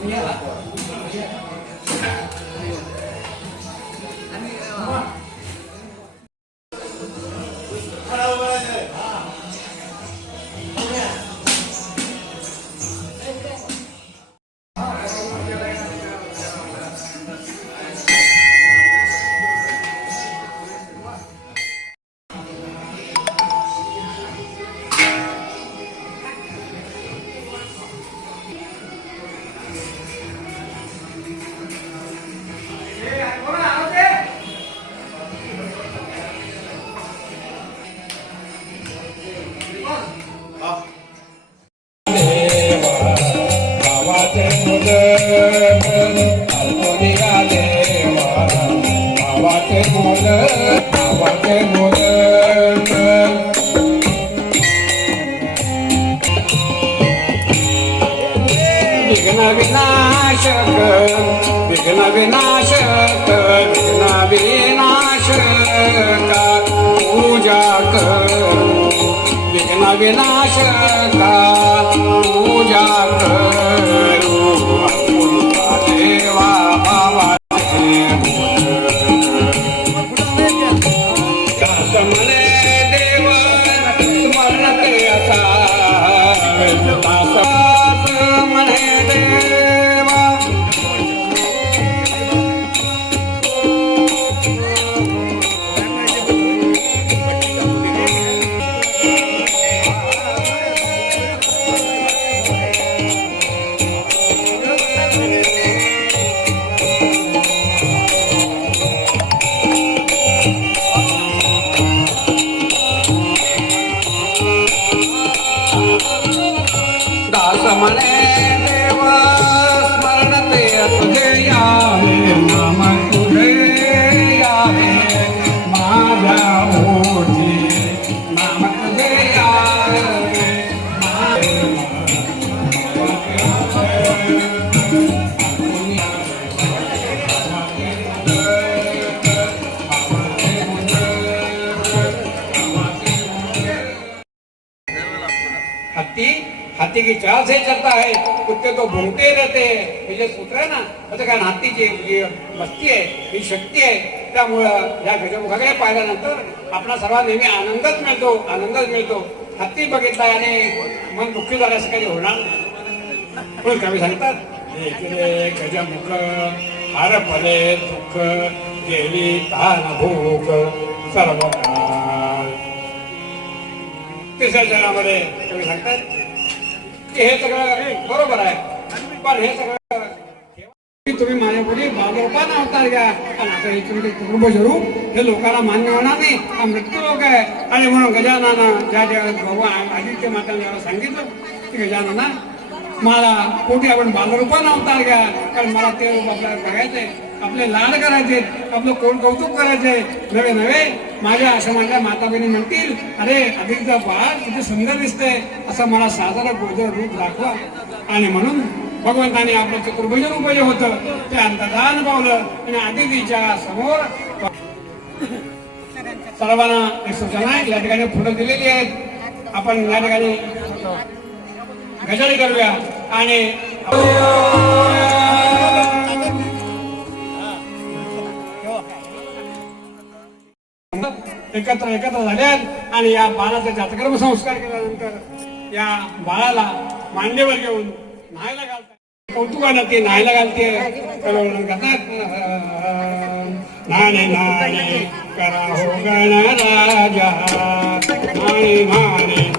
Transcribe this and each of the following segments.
你也来 विनाशक विघ्न विनाशक विघ्न विनाशका पूजा करू विघ्न विनाशका हत्ती हत्ती की चाल से चलता है कुत्ते तो भोंगते रहते हैं। हे जे सूत्र आहे ना असं कारण हत्तीची जी मस्ती आहे ही शक्ती आहे त्यामुळं या गजमुखाकडे पाहिल्यानंतर आपला सर्वात नेहमी आनंदच मिळतो आनंदच मिळतो. हत्ती बघितला आणि मन दुःखी झालं असं काही होणार नाही. पण सांगतात? इकडे गजमुख हार फले दुःख गेली तान भूक सर्व काळ विसर्जनामध्ये तुम्ही सांगतात की हे सगळं बरोबर आहे. पण हे सगळं तुम्ही माझ्यापुढे पुढे अवतार घ्या आणि आता हे तुमचे कुटुंबस्वरूप हे लोकांना मान्य होणार नाही. हा मृत्यू लोक आहे. आणि म्हणून गजानना ज्या ज्या भगवान आदित्य माताने ज्याला सांगितलं की गजानना मला पोटी आपण बालरूपानं अवतार घ्या कारण मला ते रूप आपल्याला बघायचंय आपले लाड करायचे आपलं कोण कौतुक करायचंय? नवे नवे माझ्या असं माझ्या माता बहिणी म्हणतील अरे अधिकचा बाळ किती सुंदर दिसतंय असं मला साधारण गोजर रूप दाखवा. आणि म्हणून भगवंताने आपलं चतुर्भुज रूप जे होतं ते अंतदान पावलं आणि अतिथीच्या समोर सर्वांना एक सूचना आहे या ठिकाणी फोटो दिलेली आहेत. आपण या ठिकाणी गजल करूया आणि एकत्र एकत्र झाल्यात आणि या बाळाचा जातकर्म संस्कार केल्यानंतर या बाळाला मांडीवर घेऊन न्हायला घालतात. कौतुकानं ते न्हायला घालते. करतात नाणे नाणे करा हो गणराजा. नाणे नाणे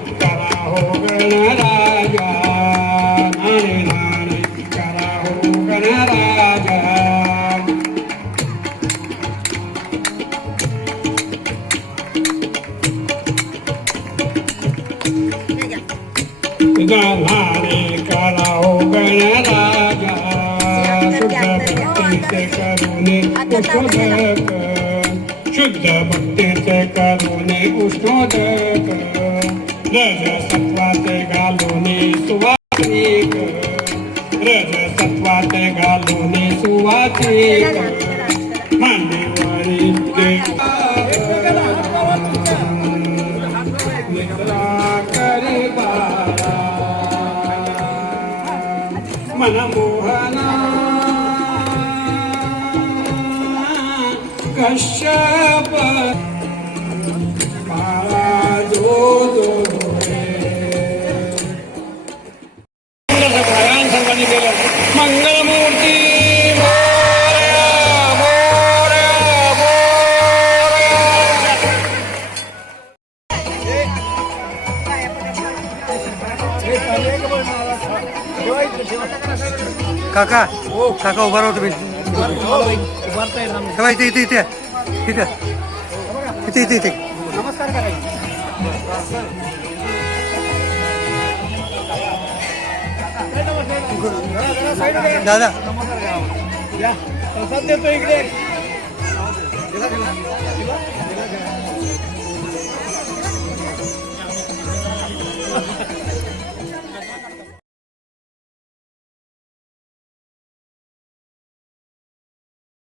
गणाने कराओ गणराजा. शुद्ध भक्तीचे करुणे उष्णोदक. शुद्ध भक्तीचे करुणे उष्णोदक. रज सत्वाचे घालूने सुवासिक. रज सत्वाचे घालूने सुवासिक. कश्यप पारा जो जो सर्वांनी केलं मंगलमूर्ती मोरया, मोरया, मोरया. काका काका उभा राहा तुम्ही इथे इथे इथे. इथे. इथे इथे इथे. नमस्कार करायचे दादा प्रसाद देतो इकडे.